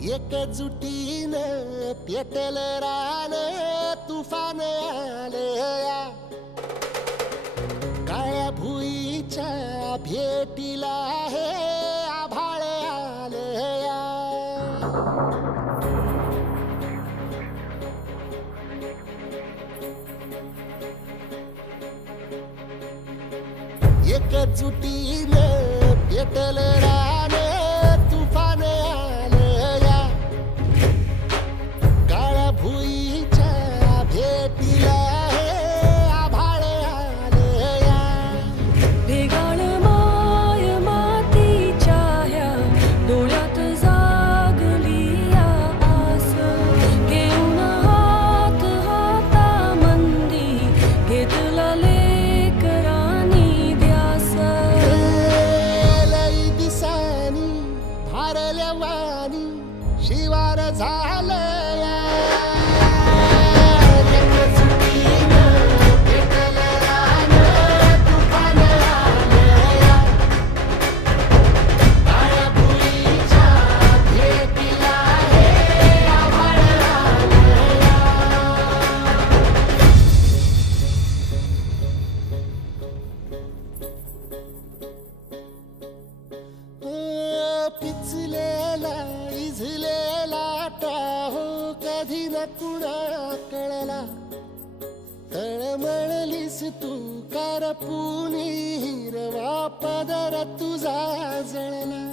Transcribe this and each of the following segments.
एकजुटीनं पेटल रान तुफान आलया काळ्या भुईच्या भेटीला हे आभाळ आलया एकजुटीनं पेटल रान तुफान आलया काळ्या भुईच्या भेटीला हे आभाळ आलया भेगाळ माय मातीच्या ह्या डोळ्यात जागली या आस घेऊन हात हातामंदी घेतला लेकरांनी ध्यास लई दिसानी भारल्या वाणी शिवार झालया एकजुटीनं पेटल रान तुफान आलया काळ्या भुईच्या भेटीला हे आभाळ आलया पिचलेला इझलेला टाहो कधी न कुणा कळला तळमळलीस तू कारपुनी हिरवा पदर तुझा जळला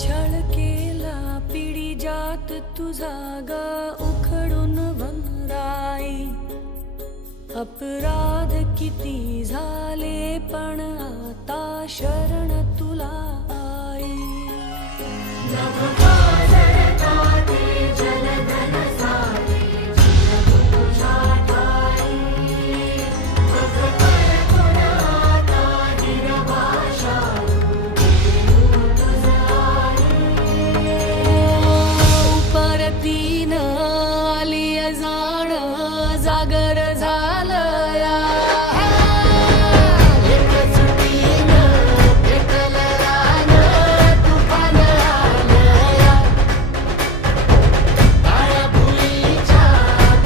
छळ केला पिढी जात तुझा ग उखडून वनराई अपराध किती झाले पण आता शरण तुला आई परतीन आली जाण जागर झालया एकजुटीनं पेटल रान तुफान आलया काळ्या भुईच्या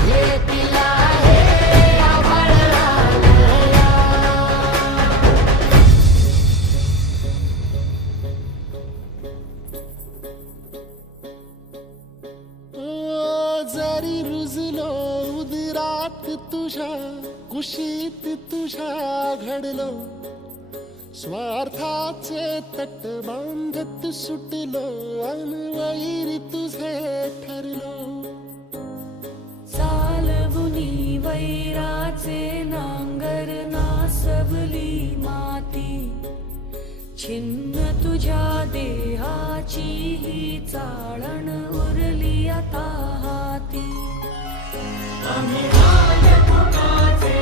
भेटीला हे आभाळ आलया जरी रुजलो उदरात तुझ्या कुशीत तुझ्या घडलो स्वार्थाचे तट बांधत सुटलो अनवैरी तुझे ठरलो चालवुनी वैराचे नांगर नासवली माती छिन्न तुझ्या देहाची ही चाळण उरली आता हाती आम्ही राजकुमाराचे